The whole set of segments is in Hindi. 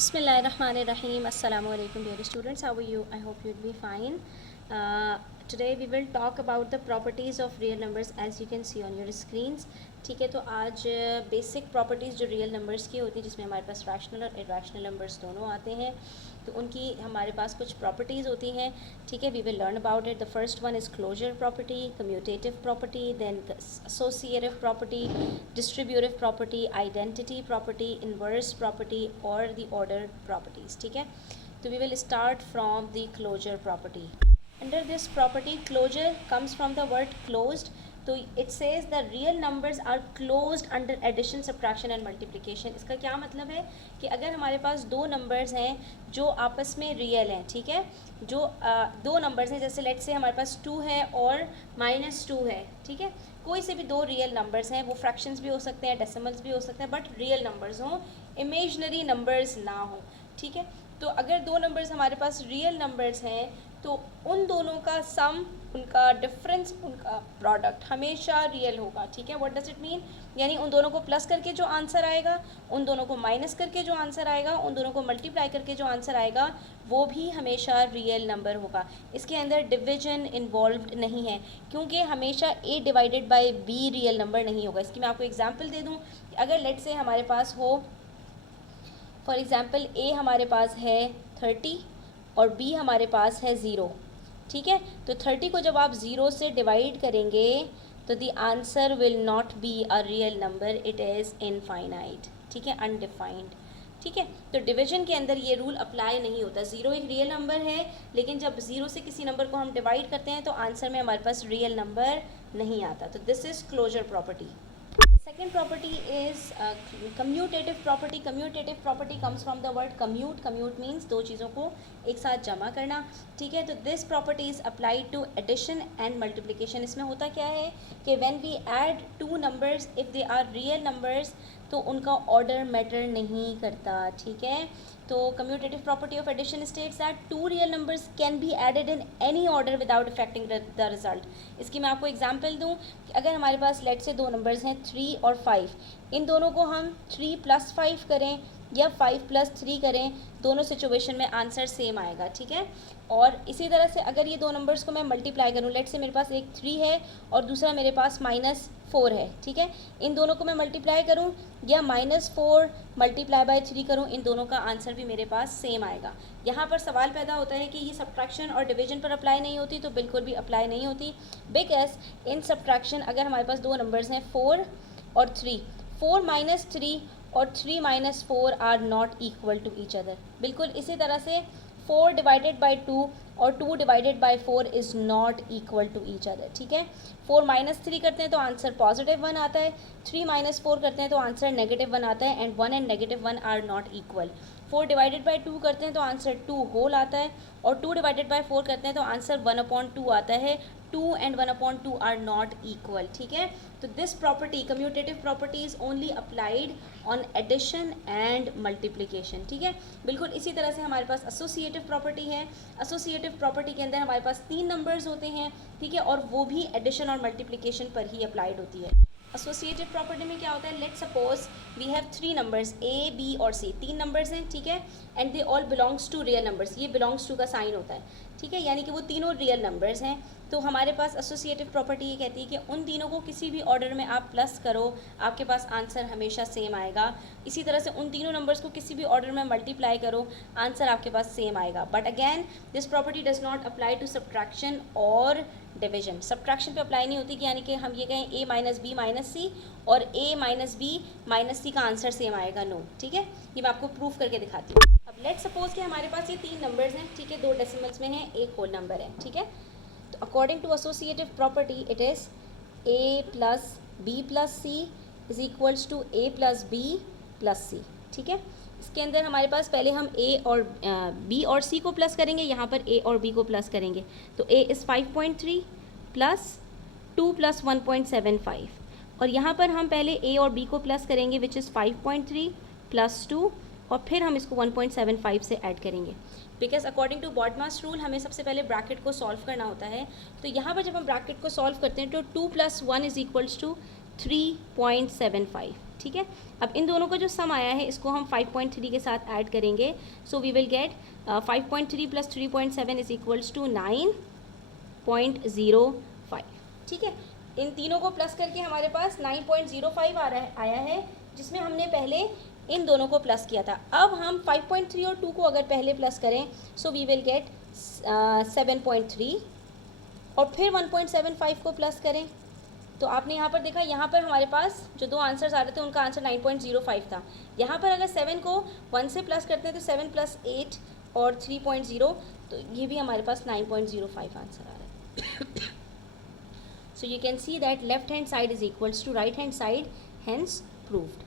Bismillahirrahmanirrahim. Assalamu alaikum dear students. How are you? I hope you'll be fine. Today we will talk about the properties of real numbers as you can see on your screens. ठीक है, तो आज बेसिक प्रॉपर्टीज़ जो रियल नंबर्स की होती है जिसमें हमारे पास रैशनल और इरैशनल नंबर्स दोनों आते हैं, तो उनकी हमारे पास कुछ प्रॉपर्टीज़ होती हैं. ठीक है, we will learn about it. The first one is closure property, commutative property, then associative property, distributive property, identity property, inverse property और द ऑर्डर प्रॉपर्टीज़. ठीक है, तो we will start from the closure property. Under this property, closure comes from the word closed. तो it says the real numbers are closed under addition, subtraction and multiplication. इसका क्या मतलब है कि अगर हमारे पास दो नंबर्स हैं जो आपस में रियल हैं, ठीक है, जो दो नंबर्स हैं, जैसे लेट्स से हमारे पास 2 है और -2 है, ठीक है, कोई से भी दो रियल नंबर्स हैं, वो फ्रैक्शंस भी हो सकते हैं, डेसिमल्स भी हो सकते हैं, बट रियल नंबर्स हों, इमेजनरी नंबर्स ना हो. ठीक है, तो अगर दो नंबर्स हमारे पास रियल नंबर्स हैं तो उन दोनों का सम, उनका डिफरेंस, उनका प्रोडक्ट हमेशा रियल होगा. ठीक है, व्हाट डज इट मीन? यानी उन दोनों को प्लस करके जो आंसर आएगा, उन दोनों को माइनस करके जो आंसर आएगा, उन दोनों को मल्टीप्लाई करके जो आंसर आएगा, वो भी हमेशा रियल नंबर होगा. इसके अंदर डिविजन इन्वॉल्व्ड नहीं है क्योंकि हमेशा a divided by b real number नहीं होगा. इसकी मैं आपको एग्जाम्पल दे दूँ. अगर लेट से हमारे पास हो, फॉर एग्ज़ाम्पल a हमारे पास है 30 और b हमारे पास है 0. ठीक है, तो 30 को जब आप 0 से डिवाइड करेंगे तो the answer will not be a real number, it is infinite. ठीक है, अनडिफाइंड. ठीक है, तो डिवीजन के अंदर ये रूल अप्लाई नहीं होता. 0 एक रियल नंबर है, लेकिन जब 0 से किसी नंबर को हम डिवाइड करते हैं तो आंसर में हमारे पास रियल नंबर नहीं आता. तो this is closure property. Second property is commutative property. Commutative property comes from the word commute. Commute means दो चीज़ों को एक साथ जमा करना. ठीक है, तो this property is applied to addition and multiplication. इसमें होता क्या है कि when we add two numbers, if they are real numbers, तो उनका ऑर्डर मैटर नहीं करता. ठीक है, तो commutative property of addition states that two real numbers can be added in any order without affecting the result. इसकी मैं आपको एग्जांपल दूं कि अगर हमारे पास लेट से दो नंबर्स हैं 3 और 5, इन दोनों को हम 3 + 5 करें या 5 + 3 करें, दोनों सिचुएशन में आंसर सेम आएगा. ठीक है, और इसी तरह से अगर ये दो नंबर्स को मैं मल्टीप्लाई करूँ, लेट से मेरे पास एक 3 है और दूसरा मेरे पास -4 है. ठीक है, इन दोनों को मैं मल्टीप्लाई करूँ या -4 × 3 करूँ, इन दोनों का आंसर भी मेरे पास सेम आएगा. यहाँ पर सवाल पैदा होता है कि ये सब्ट्रैक्शन और डिवीजन पर अप्लाई नहीं होती, तो बिल्कुल भी अप्लाई नहीं होती. बिकॉज इन सब्ट्रैक्शन अगर हमारे पास दो नंबर्स हैं 4 और 3, 4 - 3 और 3 - 4 are not equal to each other. बिल्कुल इसी तरह से 4 डिवाइडेड बाई 2 और 2 divided by 4 is not equal to each other. ठीक है, 4 - 3 करते हैं तो आंसर +1 आता है, 3 - 4 करते हैं तो आंसर -1 आता है, and 1 and -1 are not equal. 4 divided by 2 करते हैं तो आंसर 2 होल आता है, और 2 डिवाइडेड बाई 4 करते हैं तो आंसर 1/2 आता है. 2 and 1/2 आर नॉट इक्वल. ठीक है, तो this property, commutative property, is only applied on addition and multiplication. ठीक है, बिल्कुल इसी तरह से हमारे पास एसोसिएटिव प्रॉपर्टी है. एसोसिएटिव प्रॉपर्टी के अंदर हमारे पास 3 नंबर्स होते हैं. ठीक है, और वो भी एडिशन और मल्टीप्लिकेशन पर ही अप्लाइड होती है. एसोसिएटिव प्रॉपर्टी में क्या होता है, let suppose we have 3 numbers A, B और C. 3 नंबर्स हैं. ठीक है, and they all belongs to real numbers. ये बिलोंग्स टू का साइन होता है. ठीक है, यानी कि वो तीनों रियल नंबर्स हैं. तो हमारे पास एसोसिएटिव प्रॉपर्टी ये कहती है कि उन तीनों को किसी भी ऑर्डर में आप प्लस करो, आपके पास आंसर हमेशा सेम आएगा. इसी तरह से उन तीनों नंबर्स को किसी भी ऑर्डर में मल्टीप्लाई करो, आंसर आपके पास सेम आएगा. But again this property does not apply to subtraction और डिवीजन. सब्ट्रैक्शन पे अप्लाई नहीं होती कि यानी कि हम ये कहें a - b - c और a - b - c का आंसर सेम आएगा. नो. ठीक है, ये मैं आपको प्रूफ करके दिखाती हूँ. अब लेट सपोज कि हमारे पास ये 3 नंबर्स हैं. ठीक है, 2 डेसिमल्स में हैं, एक होल नंबर है. ठीक है, तो according to associative property it is a + b + c is equals to a + b + c. ठीक है, इसके अंदर हमारे पास पहले हम a और b और c को प्लस करेंगे, यहाँ पर a और b को प्लस करेंगे. तो a इज़ 5.3 + 2 + 1.75, और यहाँ पर हम पहले a और b को प्लस करेंगे विच इज़ 5.3 + 2, और फिर हम इसको 1.75 से ऐड करेंगे. Because according to BODMAS rule हमें सबसे पहले ब्रैकेट को सॉल्व करना होता है. तो यहाँ पर जब हम ब्रैकेट को सॉल्व करते हैं तो 2 + 1 इज़ इक्वल्स टू 3.75. ठीक है। अब इन दोनों का जो सम आया है इसको हम 5.3 के साथ ऐड करेंगे, so we will get 5.3 plus 3.7 is equals to 9.05, ठीक है। इन तीनों को प्लस करके हमारे पास 9.05 आया है, जिसमें हमने पहले इन दोनों को प्लस किया था। अब हम 5.3 और 2 को अगर पहले प्लस करें, सो वी विल गेट 7.3, और फिर 1.75 को प्लस करें तो आपने यहाँ पर देखा, यहाँ पर हमारे पास जो दो आंसर्स आ रहे थे उनका आंसर 9.05 था। यहाँ पर अगर 7 को 1 से प्लस करते हैं तो 7 प्लस 8 और 3.0, तो ये भी हमारे पास 9.05 आंसर आ रहा है। So you can see that left hand side is equals to right hand side, hence proved,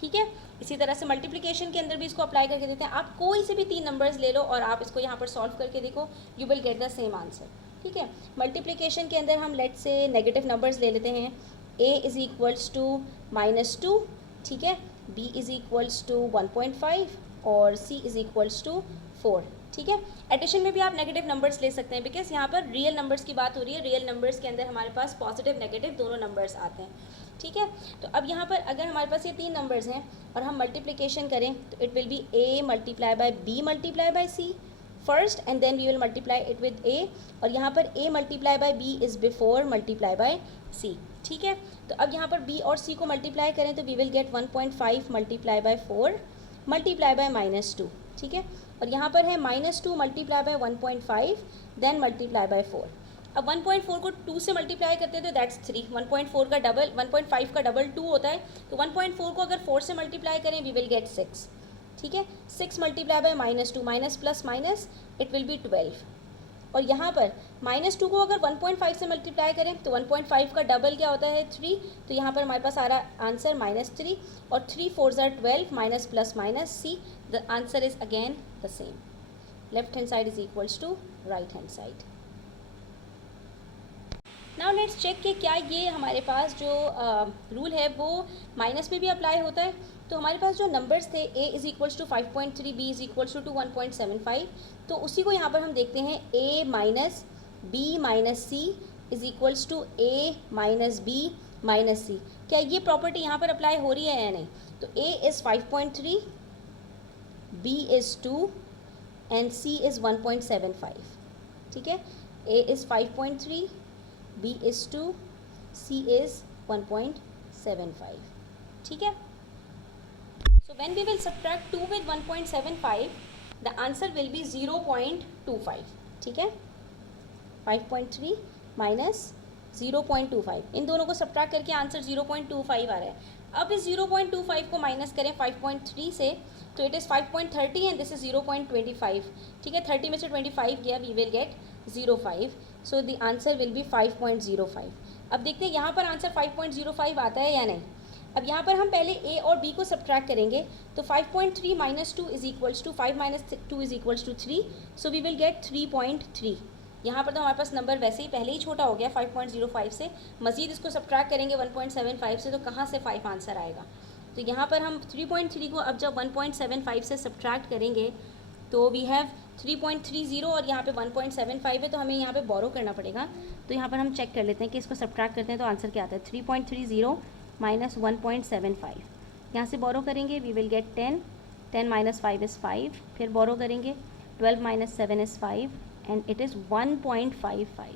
ठीक है। इसी तरह से मल्टीप्लिकेशन के अंदर भी इसको अप्लाई करके देते हैं। आप कोई से भी 3 नंबर्स ले लो और आप इसको यहाँ पर सॉल्व करके देखो, you will get the same answer, ठीक है। मल्टीप्लिकेशन के अंदर हम लेट से नेगेटिव नंबर्स ले लेते हैं। a इज इक्वल्स टू -2, ठीक है, b इज इक्वल्स टू 1.5 और c इज इक्वल्स टू 4, ठीक है। एडिशन में भी आप नेगेटिव नंबर्स ले सकते हैं, बिकॉज यहाँ पर रियल नंबर्स की बात हो रही है। रियल नंबर्स के अंदर हमारे पास पॉजिटिव नेगेटिव दोनों नंबर्स आते हैं, ठीक है। तो अब यहाँ पर अगर हमारे पास ये 3 नंबर्स हैं और हम मल्टीप्लिकेशन करें तो it will be a multiply by b multiply by c first, and then we will multiply it with a, और यहाँ पर a multiply by b is before multiply by c, ठीक है। तो अब यहाँ पर b और c को मल्टीप्लाई करें तो we will get 1.5 multiply by 4 multiply by -2, ठीक है। और यहाँ पर है -2 multiply by 1.5 then multiply by 4। अब 1.4 को 2 से मल्टीप्लाई करते हैं तो दैट्स 3, 1.4 का डबल 1.5 का डबल 2 होता है, तो 1.4 को अगर 4 से मल्टीप्लाई करें वी विल गेट 6, ठीक है। 6 multiply by -2, minus plus minus it will B 12, और यहाँ पर -2 को अगर 1.5 से मल्टीप्लाई करें तो 1.5 का डबल क्या होता है 3, तो यहाँ पर हमारे पास आ रहा आंसर -3, और 3 4s are 12, minus plus minus C, the answer is again the same, left hand side is equals to right hand side. Now let's check कि क्या ये हमारे पास जो रूल है वो माइनस में भी अप्लाई होता है। तो हमारे पास जो नंबर्स थे a is equals to 5.3, b is equals to 1.75, तो उसी को यहाँ पर हम देखते हैं a minus b minus C is equals to a minus b minus C. क्या ये प्रॉपर्टी यहाँ पर अप्लाई हो रही है या नहीं? तो a is 5.3, b is 2 and c is 1.75, ठीक है। a is 5.3, b is 2, c is 1.75, ठीक है। So when we will subtract 2 with 1.75, the answer will be 0.25, ठीक है। 5.3 minus 0.25, इन दोनों को सब्ट्रैक्ट करके आंसर 0.25 आ रहा है। अब इस 0.25 को माइनस करें 5.3 से, तो it is 5.30 and this is 0.25, ठीक है। 30 में से 25 गया, we will get 0.5, so the answer will be 5.05। अब देखते हैं यहाँ पर आंसर 5.05 आता है या नहीं। अब यहाँ पर हम पहले a और b को सब्ट्रैक्ट करेंगे, तो 5.3 minus 2 is equals to 5 minus 2 is equals to 3, so we will get 3.3। यहाँ पर तो हमारे पास नंबर वैसे ही पहले ही छोटा हो गया 5.05 से, मज़ीद इसको सब्ट्रैक्ट करेंगे 1.75 से, तो कहाँ से 5 आंसर आएगा। तो यहाँ पर हम 3.3 को अब जब 1.75 से सब्ट्रैक्ट करेंगे तो वी हैव 3.30 और यहाँ पे 1.75 है, तो हमें यहाँ पे बोरो करना पड़ेगा। तो यहाँ पर हम चेक कर लेते हैं कि इसको सब्ट्रैक्ट करते हैं तो आंसर क्या आता है। 3.30 माइनस 1.75, यहाँ से बोरो करेंगे we will get 10, 10 minus 5 is 5, फिर बोरो करेंगे 12 minus 7 is 5 and it is 1.55।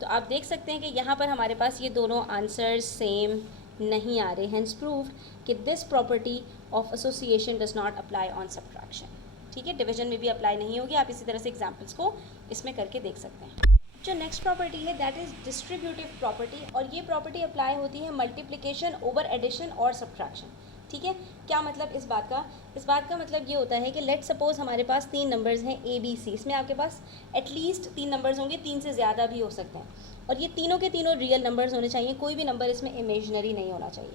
तो आप देख सकते हैं कि यहाँ पर हमारे पास ये दोनों आंसर्स सेम नहीं आ रहे, हेंस प्रूव्ड कि this property of association does not apply on subtraction, ठीक है। डिवीजन में भी अप्लाई नहीं होगी। आप इसी तरह से एग्जाम्पल्स को इसमें करके देख सकते हैं। जो नेक्स्ट प्रॉपर्टी है दैट इज़ डिस्ट्रीब्यूटिव प्रॉपर्टी, और ये प्रॉपर्टी अप्लाई होती है मल्टीप्लिकेशन ओवर एडिशन और सब्ट्रैक्शन, ठीक है। क्या मतलब इस बात का? इस बात का मतलब ये होता है कि लेट सपोज हमारे पास 3 नंबर्स हैं a b c, इसमें आपके पास एटलीस्ट 3 नंबर्स होंगे, 3 से ज़्यादा भी हो सकते हैं, और ये तीनों के तीनों रियल नंबर्स होने चाहिए, कोई भी नंबर इसमें इमेजनरी नहीं होना चाहिए।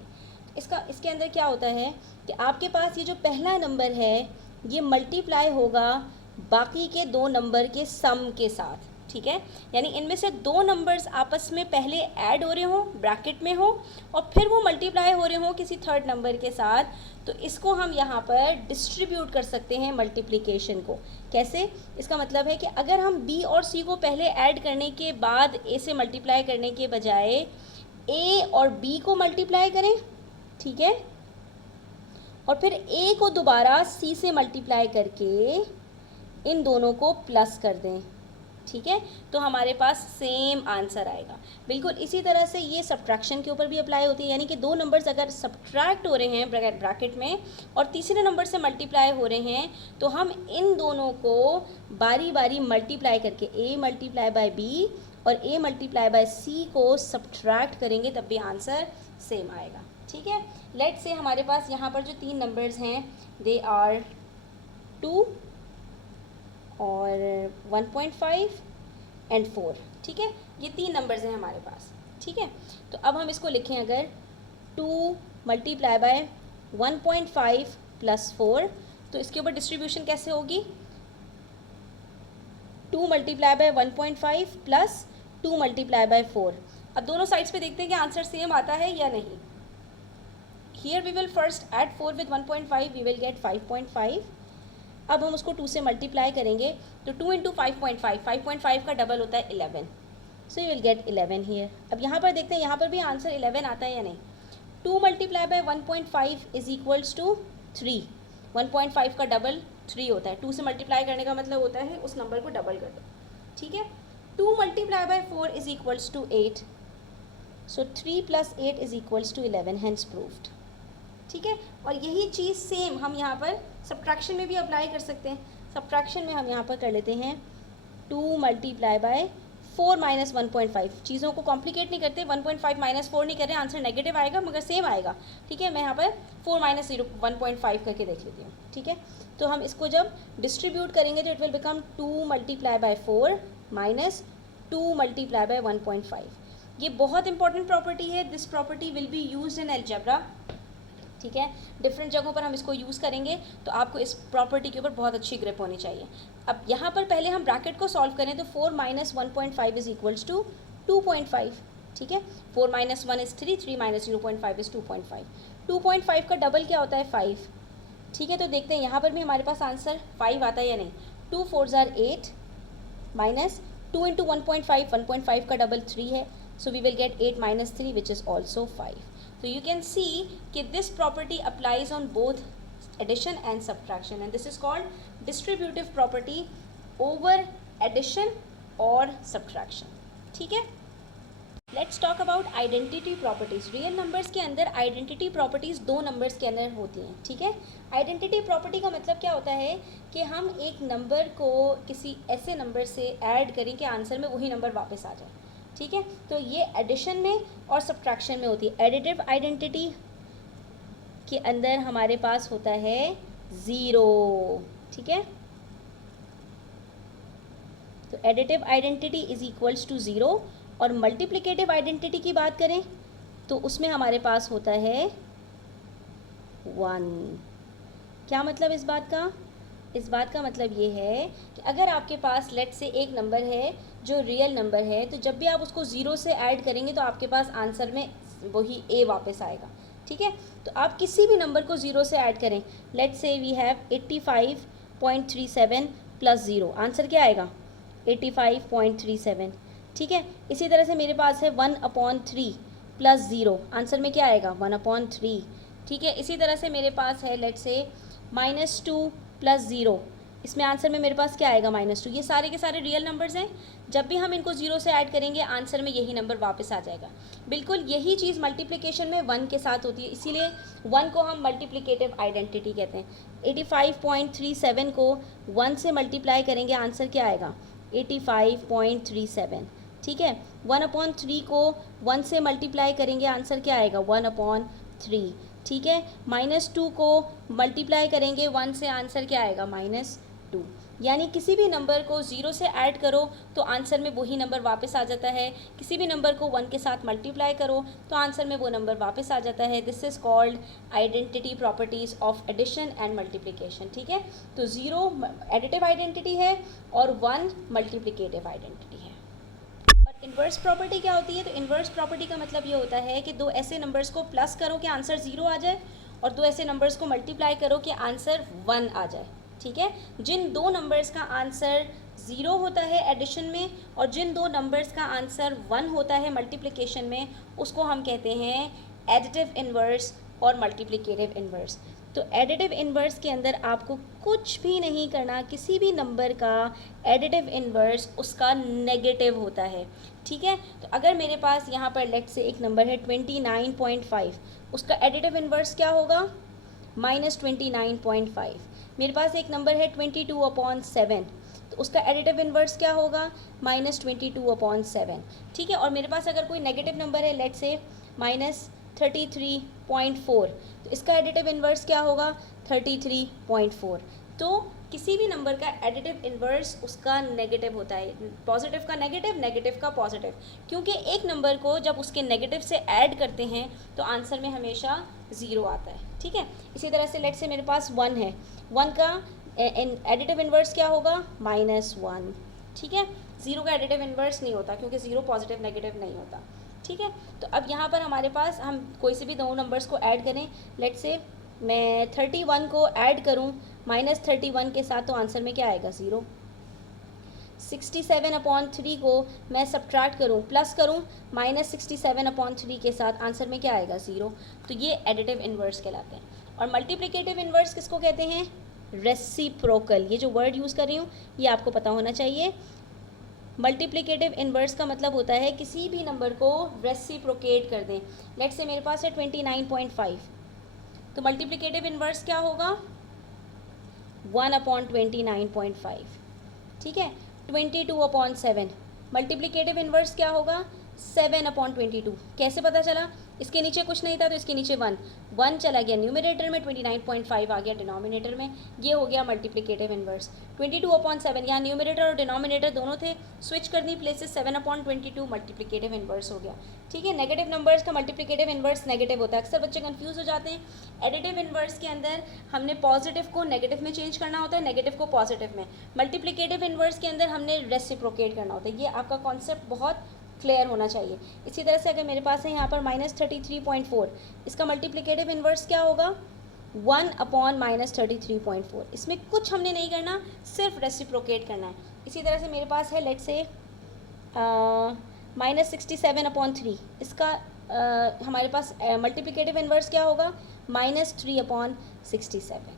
इसके अंदर क्या होता है कि आपके पास ये जो पहला नंबर है ये मल्टीप्लाई होगा बाकी के 2 नंबर के सम के साथ, ठीक है। यानी इनमें से 2 नंबर्स आपस में पहले ऐड हो रहे हों, ब्रैकेट में हो, और फिर वो मल्टीप्लाई हो रहे हों किसी थर्ड नंबर के साथ, तो इसको हम यहाँ पर डिस्ट्रीब्यूट कर सकते हैं मल्टीप्लिकेशन को। कैसे? इसका मतलब है कि अगर हम b और c को पहले ऐड करने के बाद a से मल्टीप्लाई करने के बजाय a और b को मल्टीप्लाई करें, ठीक है, और फिर a को दोबारा c से मल्टीप्लाई करके इन दोनों को प्लस कर दें, ठीक है, तो हमारे पास सेम आंसर आएगा। बिल्कुल इसी तरह से ये सब्ट्रैक्शन के ऊपर भी अप्लाई होती है, यानी कि दो नंबर्स अगर सब्ट्रैक्ट हो रहे हैं ब्रैकेट में और तीसरे नंबर से मल्टीप्लाई हो रहे हैं, तो हम इन दोनों को बारी बारी मल्टीप्लाई करके a मल्टीप्लाई बाय b और a मल्टीप्लाई बाय c को सब्ट्रैक्ट करेंगे, तब भी आंसर सेम आएगा, ठीक है। लेट्स से हमारे पास यहाँ पर जो तीन नंबर्स हैं दे आर 2 और 1.5 एंड 4, ठीक है, ये तीन नंबर्स हैं हमारे पास, ठीक है। तो अब हम इसको लिखें, अगर 2 मल्टीप्लाई बाय 1.5 प्लस 4, तो इसके ऊपर डिस्ट्रीब्यूशन कैसे होगी, 2 multiply by 1.5 plus 2 multiply by 4। अब दोनों साइड्स पे देखते हैं कि आंसर सेम आता है या नहीं। Here we will first add 4 with 1.5, we will get 5.5। अब हम उसको 2 से मल्टीप्लाई करेंगे, तो 2 इंटू 5.5, 5.5 का डबल होता है 11, so you will get 11 here. अब यहाँ पर देखते हैं, यहाँ पर भी आंसर 11 आता है या नहीं। 2 multiply by 1.5 is equals to 3, 1.5 का डबल 3 होता है, 2 से मल्टीप्लाई करने का मतलब होता है उस नंबर को डबल कर दो, ठीक है। 2 multiply by 4 is equals to 8, सो 3 plus 8 is equals to 11, hence proved, ठीक है। और यही चीज़ सेम हम यहाँ पर सब्ट्रैक्शन में भी अप्लाई कर सकते हैं। सब्ट्रैक्शन में हम यहाँ पर कर लेते हैं 2 मल्टीप्लाई बाय 4 माइनस 1.5, चीज़ों को कॉम्प्लिकेट नहीं करते, 1.5 माइनस 4 नहीं कर रहे, आंसर नेगेटिव आएगा मगर सेम आएगा, ठीक है। मैं यहाँ पर 4 माइनस 1.5 करके देख लेती हूँ, ठीक है। तो हम इसको जब डिस्ट्रीब्यूट करेंगे तो it will become 2 multiply by 4 minus 2 multiply by 1.5। ये बहुत इंपॉर्टेंट प्रॉपर्टी है, this property will be used in algebra, ठीक है। डिफरेंट जगहों पर हम इसको यूज़ करेंगे, तो आपको इस प्रॉपर्टी के ऊपर बहुत अच्छी ग्रिप होनी चाहिए। अब यहाँ पर पहले हम ब्रैकेट को सॉल्व करें, तो 4 माइनस 1.5 इज इक्वल्स टू 2.5, ठीक है। 4 माइनस 1 इज़ 3, 3 माइनस 0.5 इज़ 2.5, 2.5 का डबल क्या होता है 5, ठीक है। तो देखते हैं यहाँ पर भी हमारे पास आंसर 5 आता है या नहीं। 2 4 आर 8 माइनस 2 इंटू 1.5, 1.5 का डबल 3 है, so we will get 8 minus 3 which is also 5। So you can see कि this property applies on both addition and subtraction, and this is called distributive property over addition or subtraction, ठीक है। Let's talk about identity properties. Real numbers के अंदर identity properties दो numbers के अंदर होती हैं, ठीक है। Identity property का मतलब क्या होता है कि हम एक नंबर को किसी ऐसे नंबर से ऐड करें कि आंसर में वही नंबर वापस आ जाए, ठीक है। तो ये एडिशन में और सब्ट्रैक्शन में होती है। एडिटिव आइडेंटिटी के अंदर हमारे पास होता है 0, ठीक है। तो additive identity is equals to 0, और मल्टीप्लिकेटिव आइडेंटिटी की बात करें तो उसमें हमारे पास होता है 1। क्या मतलब इस बात का? इस बात का मतलब ये है कि अगर आपके पास लेट से एक नंबर है जो रियल नंबर है, तो जब भी आप उसको 0 से ऐड करेंगे तो आपके पास आंसर में वही a वापस आएगा, ठीक है। तो आप किसी भी नंबर को 0 से ऐड करें, लेट से वी हैव 85.37 प्लस 0, आंसर क्या आएगा 85.37, ठीक है। इसी तरह से मेरे पास है 1/3 प्लस 0, आंसर में क्या आएगा 1/3, ठीक है। इसी तरह से मेरे पास है लेट से -2 प्लस 0, इसमें आंसर में मेरे पास क्या आएगा -2। ये सारे के सारे रियल नंबर्स हैं, जब भी हम इनको 0 से ऐड करेंगे आंसर में यही नंबर वापस आ जाएगा। बिल्कुल यही चीज़ मल्टीप्लिकेशन में 1 के साथ होती है, इसीलिए 1 को हम मल्टीप्लिकेटिव आइडेंटिटी कहते हैं। 85.37 को 1 से मल्टीप्लाई करेंगे, आंसर क्या आएगा 85.37, ठीक है। 1/3 को 1 से मल्टीप्लाई करेंगे, आंसर क्या आएगा 1/3, ठीक है। -2 को मल्टीप्लाई करेंगे 1 से, आंसर क्या आएगा -2। यानी किसी भी नंबर को 0 से ऐड करो तो आंसर में वही नंबर वापस आ जाता है, किसी भी नंबर को 1 के साथ मल्टीप्लाई करो तो आंसर में वो नंबर वापस आ जाता है। This is called identity properties of addition and multiplication, ठीक है। तो 0 एडिटिव आइडेंटिटी है और 1 मल्टीप्लिकेटिव आइडेंटिटी है। और इन्वर्स प्रॉपर्टी क्या होती है? तो इन्वर्स प्रॉपर्टी का मतलब ये होता है कि दो ऐसे नंबर्स को प्लस करो कि आंसर 0 आ जाए, और दो ऐसे नंबर्स को मल्टीप्लाई करो कि आंसर 1 आ जाए, ठीक है। जिन दो नंबर्स का आंसर 0 होता है एडिशन में, और जिन दो नंबर्स का आंसर 1 होता है मल्टीप्लिकेशन में, उसको हम कहते हैं एडिटिव इन्वर्स और मल्टीप्लिकेटिव इन्वर्स। तो एडिटिव इन्वर्स के अंदर आपको कुछ भी नहीं करना, किसी भी नंबर का एडिटिव इन्वर्स उसका नेगेटिव होता है, ठीक है। तो अगर मेरे पास यहाँ पर लेट से एक नंबर है 29.5, उसका एडिटिव इन्वर्स क्या होगा? -29.5। मेरे पास एक नंबर है 22/7, तो उसका एडिटिव इन्वर्स क्या होगा? -22/7, ठीक है। और मेरे पास अगर कोई नेगेटिव नंबर है लेट से -33.4, तो इसका एडिटिव इन्वर्स क्या होगा? 33.4। तो किसी भी नंबर का एडिटिव इन्वर्स उसका नेगेटिव होता है, पॉजिटिव का नेगेटिव, नेगेटिव का पॉजिटिव, क्योंकि एक नंबर को जब उसके नेगेटिव से ऐड करते हैं तो आंसर में हमेशा 0 आता है, ठीक है। इसी तरह से लेट से मेरे पास 1 है, 1 का एडिटिव इन्वर्स क्या होगा? -1, ठीक है। 0 का एडिटिव इन्वर्स नहीं होता क्योंकि 0 पॉजिटिव नेगेटिव नहीं होता, ठीक है। तो अब यहाँ पर हमारे पास हम कोई से भी दो नंबर्स को ऐड करें, लेट से मैं 31 को ऐड करूँ -31 के साथ, तो आंसर में क्या आएगा? 0। 67/3 को मैं सब्ट्रैक्ट करूँ, प्लस करूँ -67/3 के साथ, आंसर में क्या आएगा? 0। तो ये एडिटिव इन्वर्स कहलाते हैं। और मल्टीप्लिकेटिव इन्वर्स किसको कहते हैं? रेसिप्रोकल। ये जो वर्ड यूज़ कर रही हूँ ये आपको पता होना चाहिए। मल्टीप्लिकेटिव इन्वर्स का मतलब होता है किसी भी नंबर को रेसिप्रोकेट कर दें। लेट से मेरे पास है 29.5, तो मल्टीप्लिकेटिव इन्वर्स क्या होगा? 1/29.5, ठीक है। 22/7, मल्टीप्लिकेटिव इन्वर्स क्या होगा? 7/22। कैसे पता चला? इसके नीचे कुछ नहीं था तो इसके नीचे 1 चला गया न्यूमरेटर में, 29.5 आ गया डिनोमिनेटर में, ये हो गया मल्टीप्लिकेटिव इन्वर्स। 22/7 यहाँ न्यूमरेटर और डिनोमिनेटर दोनों थे, स्विच कर दी प्लेसेस, 7/22 मल्टीप्लिकेटिव इन्वर्स हो गया, ठीक है। नेगेटिव नंबर्स का मल्टीप्लिकेटिव इन्वर्स नेगेटिव होता है, अक्सर बच्चे कंफ्यूज हो जाते हैं। एडिटिव इन्वर्स के अंदर हमने पॉजिटिव को नेगेटिव में चेंज करना होता है, नेगेटिव को पॉजिटिव में। मल्टीप्लिकेटिव इन्वर्स के अंदर हमने रेसिप्रोकेट करना होता है। ये आपका कॉन्सेप्ट बहुत क्लियर होना चाहिए। इसी तरह से अगर मेरे पास है यहाँ पर -33.4, इसका मल्टीप्लिकेटिव इन्वर्स क्या होगा? 1/-33.4। इसमें कुछ हमने नहीं करना, सिर्फ रेसिप्रोकेट करना है। इसी तरह से मेरे पास है लेट से -67/3, इसका हमारे पास मल्टीप्लिकेटिव इन्वर्स क्या होगा? -3/67,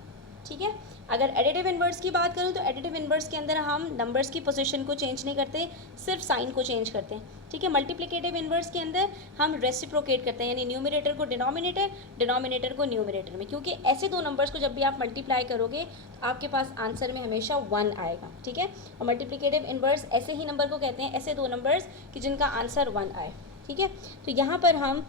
ठीक है। अगर एडिटिव इन्वर्स की बात करूँ तो एडिटिव इन्वर्स के अंदर हम नंबर्स की पोजीशन को चेंज नहीं करते, सिर्फ साइन को चेंज करते हैं, ठीक है। मल्टीप्लिकेटिव इन्वर्स के अंदर हम रेसिप्रोकेट करते हैं, यानी न्यूमरेटर को डिनोमिनेटर, डिनोमिनेटर को न्यूमरेटर में, क्योंकि ऐसे दो नंबर्स को जब भी आप मल्टीप्लाई करोगे तो आपके पास आंसर में हमेशा 1 आएगा, ठीक है। और मल्टीप्लिकेटिव इन्वर्स ऐसे ही नंबर को कहते हैं, ऐसे दो नंबर्स कि जिनका आंसर 1 आए, ठीक है। तो यहाँ पर हम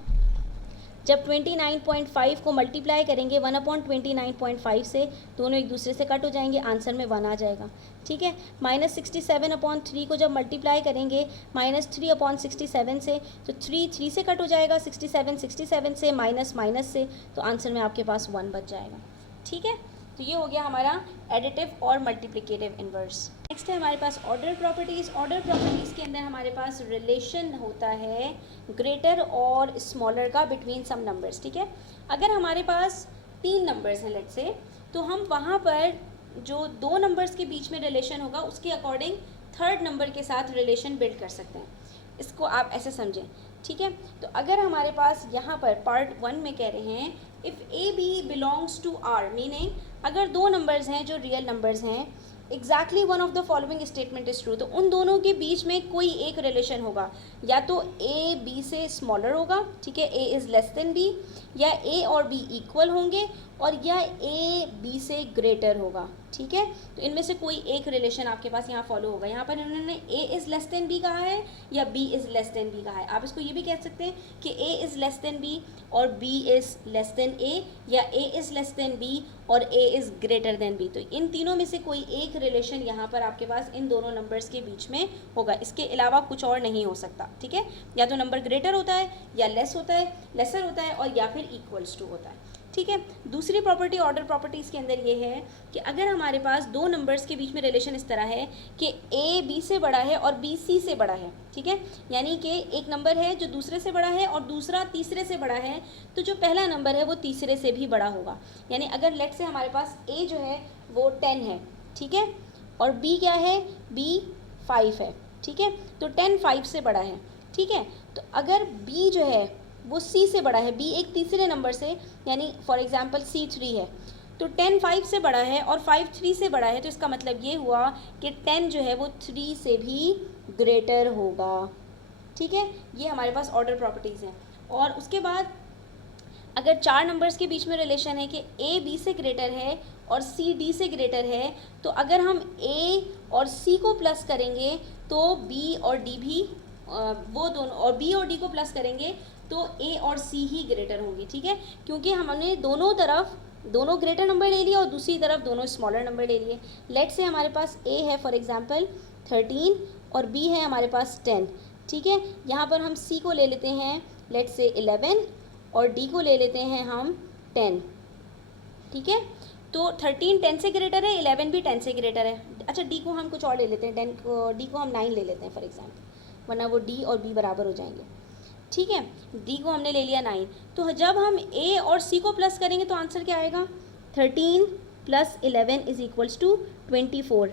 जब 29.5 को मल्टीप्लाई करेंगे 1/29.5 से, दोनों एक दूसरे से कट हो जाएंगे, आंसर में 1 आ जाएगा, ठीक है। -67/3 को जब मल्टीप्लाई करेंगे -3/67 से, तो 3 से कट हो जाएगा, 67 से, माइनस से, तो आंसर में आपके पास 1 बच जाएगा, ठीक है। तो ये हो गया हमारा एडिटिव और मल्टीप्लिकेटिव इन्वर्स। नेक्स्ट है हमारे पास ऑर्डर प्रॉपर्टीज़। ऑर्डर प्रॉपर्टीज़ के अंदर हमारे पास रिलेशन होता है ग्रेटर और स्मॉलर का बिटवीन सम नंबर्स, ठीक है। अगर हमारे पास 3 नंबर्स हैं लेट से, तो हम वहाँ पर जो 2 नंबर्स के बीच में रिलेशन होगा उसके अकॉर्डिंग थर्ड नंबर के साथ रिलेशन बिल्ड कर सकते हैं। इसको आप ऐसे समझें, ठीक है। तो अगर हमारे पास यहाँ पर पार्ट 1 में कह रहे हैं if A B belongs to R, meaning अगर 2 नंबर्स हैं जो रियल नंबर्स हैं, exactly one of the following statement is true, तो उन दोनों के बीच में कोई एक रिलेशन होगा, या तो ए बी से स्मॉलर होगा, ठीक है, A is less than B, या ए और बी इक्वल होंगे, और या ए बी से ग्रेटर होगा, ठीक है। तो इनमें से कोई एक रिलेशन आपके पास यहाँ फॉलो होगा। यहाँ पर इन्होंने A is less than B कहा है या B is less than B कहा है। आप इसको ये भी कह सकते हैं कि A is less than B और B is less than A, या A is less than B और A is greater than B. तो इन तीनों में से कोई एक रिलेशन यहाँ पर आपके पास इन दोनों नंबर्स के बीच में होगा, इसके अलावा कुछ और नहीं हो सकता, ठीक है। या तो नंबर ग्रेटर होता है, या लेस होता है, लेसर होता है, और या फिर इक्वल्स टू होता है, ठीक है। दूसरी प्रॉपर्टी ऑर्डर प्रॉपर्टीज़ के अंदर ये है कि अगर हमारे पास 2 नंबर्स के बीच में रिलेशन इस तरह है कि ए बी से बड़ा है और बी सी से बड़ा है, ठीक है, यानी कि एक नंबर है जो दूसरे से बड़ा है और दूसरा तीसरे से बड़ा है, तो जो पहला नंबर है वो तीसरे से भी बड़ा होगा। यानी अगर लेट से हमारे पास ए जो है वो 10 है, ठीक है, और बी क्या है, बी 5 है, ठीक है, तो 10 5 से बड़ा है, ठीक है। तो अगर बी जो है वो सी से बड़ा है, बी एक तीसरे नंबर से, यानी फॉर एग्जांपल C3 है, तो 10 5 से बड़ा है और 5 3 से बड़ा है, तो इसका मतलब ये हुआ कि 10 जो है वो 3 से भी ग्रेटर होगा। ठीक है, ये हमारे पास ऑर्डर प्रॉपर्टीज़ हैं। और उसके बाद अगर 4 नंबर्स के बीच में रिलेशन है कि ए बी से ग्रेटर है और सी डी से ग्रेटर है, तो अगर हम ए और सी को प्लस करेंगे तो बी और डी भी वो दोनों, और बी और डी को प्लस करेंगे तो ए और सी ही ग्रेटर होंगी। ठीक है, क्योंकि हमने दोनों तरफ दोनों ग्रेटर नंबर ले लिए और दूसरी तरफ दोनों स्मॉलर नंबर ले लिए। लेट से हमारे पास ए है फॉर एग्जांपल 13 और बी है हमारे पास 10। ठीक है, यहाँ पर हम सी को ले लेते हैं लेट से 11 और डी को ले लेते हैं हम 10। ठीक है, तो 13 10 से ग्रेटर है, 11 भी 10 से ग्रेटर है। अच्छा, डी को हम कुछ और ले लेते हैं, डी को हम 9 ले लेते हैं फॉर एग्जांपल, वरना वो डी और बी बराबर हो जाएंगे। ठीक है, डी को हमने ले लिया 9, तो जब हम ए और सी को प्लस करेंगे तो आंसर क्या आएगा? 13 + 11 = 24।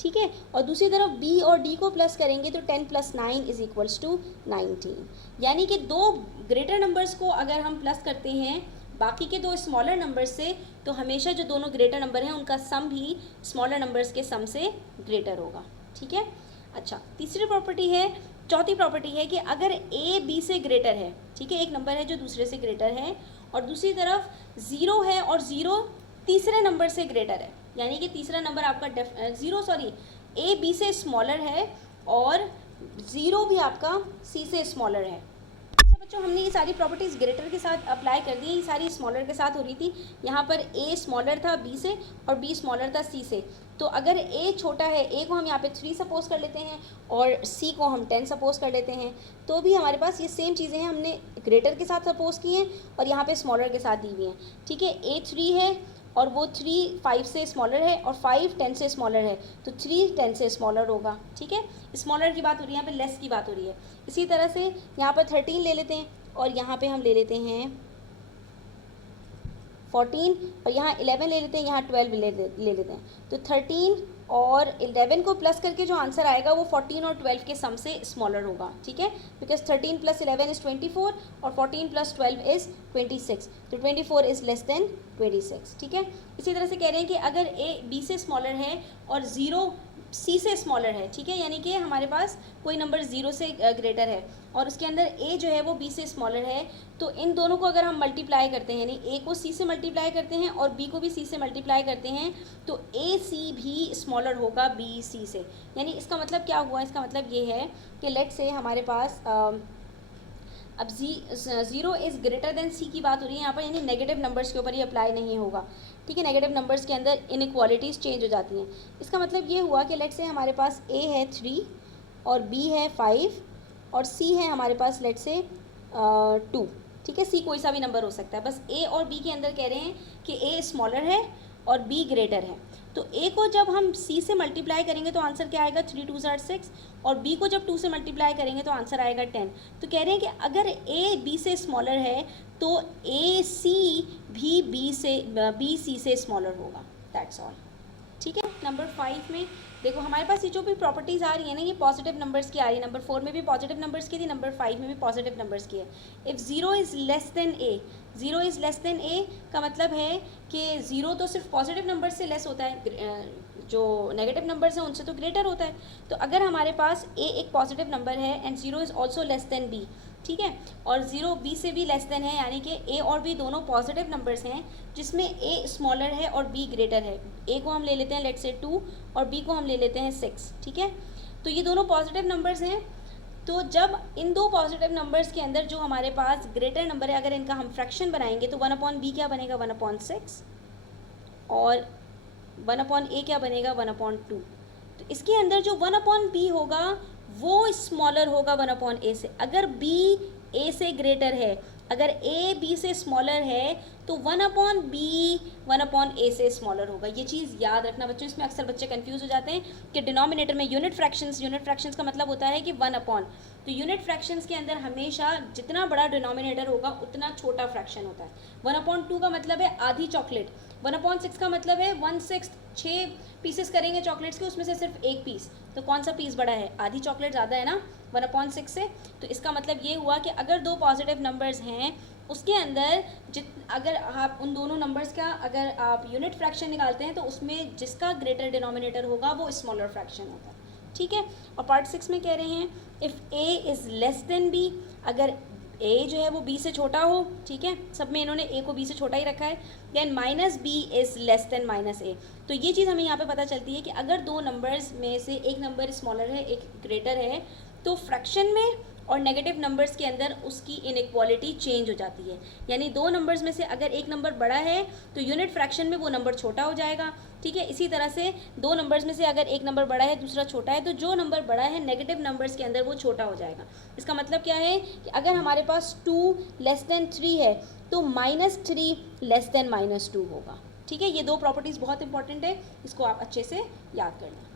ठीक है, और दूसरी तरफ बी और डी को प्लस करेंगे तो 10 + 9 = 19। यानी कि दो ग्रेटर नंबर्स को अगर हम प्लस करते हैं बाकी के दो स्मॉलर नंबर से, तो हमेशा जो दोनों ग्रेटर नंबर हैं उनका सम भी स्मॉलर नंबर्स के सम से ग्रेटर होगा। ठीक है, अच्छा, तीसरी प्रॉपर्टी है, चौथी प्रॉपर्टी है कि अगर ए बी से ग्रेटर है, ठीक है, एक नंबर है जो दूसरे से ग्रेटर है और दूसरी तरफ 0 है और 0 तीसरे नंबर से ग्रेटर है, यानी कि तीसरा नंबर आपका ए बी से स्मॉलर है और 0 भी आपका सी से स्मॉलर है। अच्छा बच्चों, हमने ये सारी प्रॉपर्टीज़ ग्रेटर के साथ अप्लाई कर दी, ये सारी स्मॉलर के साथ हो रही थी। यहाँ पर ए स्मॉलर था बी से और बी स्मॉलर था सी से, तो अगर ए छोटा है, ए को हम यहाँ पे 3 सपोज कर लेते हैं और सी को हम 10 सपोज कर लेते हैं, तो भी हमारे पास ये सेम चीज़ें हैं, हमने ग्रेटर के साथ सपोज की हैं और यहाँ पे स्मॉलर के साथ दी हुई हैं। ठीक है, ए 3 है और वो 3 5 से स्मॉलर है और 5 10 से स्मॉलर है, तो 3 10 से स्मॉलर होगा। ठीक है, स्मॉलर की बात हो रही है, यहाँ पे लेस की बात हो रही है। इसी तरह से यहाँ पर 13 ले लेते हैं और यहाँ पे हम ले लेते हैं 14 और यहाँ 11 ले लेते हैं, यहाँ 12 ले लेते हैं, तो 13 और 11 को प्लस करके जो आंसर आएगा वो 14 और 12 के सम से स्मॉलर होगा। ठीक है, बिकॉज 13 + 11 = 24 और 14 + 12 = 26, तो 24 इज़ लेस देन 26। ठीक है, इसी तरह से कह रहे हैं कि अगर ए बी से स्मॉलर है और 0 सी से स्मॉलर है, ठीक है, यानी कि हमारे पास कोई नंबर 0 से ग्रेटर है और उसके अंदर ए जो है वो बी से स्मॉलर है, तो इन दोनों को अगर हम मल्टीप्लाई करते हैं, यानी ए को सी से मल्टीप्लाई करते हैं और बी को भी सी से मल्टीप्लाई करते हैं, तो ए सी भी स्मॉलर होगा बी सी से। यानी इसका मतलब क्या हुआ? इसका मतलब ये है कि लेट से हमारे पास अब 0 इज़ ग्रेटर देन सी की बात हो रही है यहाँ पर, यानी नेगेटिव नंबर्स के ऊपर ये अप्लाई नहीं होगा। ठीक है, नेगेटिव नंबर्स के अंदर इनइक्वालिटीज़ चेंज हो जाती हैं। इसका मतलब ये हुआ कि लेट से हमारे पास ए है 3 और बी है 5 और सी है हमारे पास लेट से 2। ठीक है, सी कोई सा भी नंबर हो सकता है, बस ए और बी के अंदर कह रहे हैं कि ए स्मॉलर है और बी ग्रेटर है। तो ए को जब हम सी से मल्टीप्लाई करेंगे तो आंसर क्या आएगा? 3 2 = 6 और बी को जब 2 से मल्टीप्लाई करेंगे तो आंसर आएगा 10। तो कह रहे हैं कि अगर ए बी से स्मॉलर है तो ए सी भी बी सी से स्मॉलर होगा। That's all. ठीक है, नंबर 5 में देखो हमारे पास ये जो भी प्रॉपर्टीज़ आ रही है ना, ये पॉजिटिव नंबर्स की आ रही है। नंबर 4 में भी पॉजिटिव नंबर्स की थी, नंबर 5 में भी पॉजिटिव नंबर्स की है। If 0 is less than A, 0 is less than A का मतलब है कि 0 तो सिर्फ पॉजिटिव नंबर से लेस होता है, जो नेगेटिव नंबर्स हैं उनसे तो ग्रेटर होता है। तो अगर हमारे पास ए एक पॉजिटिव नंबर है and 0 is also less than B, ठीक है, और 0 बी से भी लेस देन है, यानी कि ए और बी दोनों पॉजिटिव नंबर्स हैं जिसमें ए स्मॉलर है और बी ग्रेटर है। ए को हम ले लेते हैं लेट से 2 और बी को हम ले लेते हैं 6। ठीक है, तो ये दोनों पॉजिटिव नंबर्स हैं। तो जब इन दो पॉजिटिव नंबर्स के अंदर जो हमारे पास ग्रेटर नंबर है, अगर इनका हम फ्रैक्शन बनाएंगे तो 1/b क्या बनेगा? 1/6 और 1/a क्या बनेगा? 1/2। तो इसके अंदर जो 1/b होगा वो स्मॉलर होगा 1/a से। अगर b a से ग्रेटर है, अगर a b से स्मॉलर है तो 1/b 1/a से स्मॉलर होगा। ये चीज़ याद रखना बच्चों, इसमें अक्सर बच्चे कंफ्यूज हो जाते हैं कि डिनोमिनेटर में यूनिट फ्रैक्शंस का मतलब होता है कि 1/। तो यूनिट फ्रैक्शंस के अंदर हमेशा जितना बड़ा डिनोमिनेटर होगा उतना छोटा फ्रैक्शन होता है। 1/2 का मतलब है आधी चॉकलेट, 1/6 का मतलब है 1/6, 6 पीसेस करेंगे चॉकलेट्स के, उसमें से सिर्फ एक पीस, तो कौन सा पीस बड़ा है? आधी चॉकलेट ज़्यादा है ना 1/6 से। तो इसका मतलब ये हुआ कि अगर दो पॉजिटिव नंबर्स हैं उसके अंदर अगर आप उन दोनों नंबर्स का अगर आप यूनिट फ्रैक्शन निकालते हैं तो उसमें जिसका ग्रेटर डिनोमिनेटर होगा वो स्मॉलर फ्रैक्शन होगा, ठीक है। और पार्ट 6 में कह रहे हैं if a is less then b, अगर a जो है वो b से छोटा हो, ठीक है, सब में इन्होंने a को b से छोटा ही रखा है, then minus b is less than minus a। तो ये चीज़ हमें यहाँ पे पता चलती है कि अगर दो नंबर्स में से एक नंबर स्मॉलर है एक ग्रेटर है तो फ्रैक्शन में और नेगेटिव नंबर्स के अंदर उसकी इनइक्वालिटी चेंज हो जाती है। यानी दो नंबर्स में से अगर एक नंबर बड़ा है तो यूनिट फ्रैक्शन में वो नंबर छोटा हो जाएगा, ठीक है। इसी तरह से दो नंबर्स में से अगर एक नंबर बड़ा है दूसरा छोटा है तो जो नंबर बड़ा है नेगेटिव नंबर्स के अंदर वो छोटा हो जाएगा। इसका मतलब क्या है कि अगर हमारे पास 2 लेस देन 3 है तो -3 लेस देन -2 होगा, ठीक है। ये दो प्रॉपर्टीज़ बहुत इंपॉर्टेंट है, इसको आप अच्छे से याद कर लें।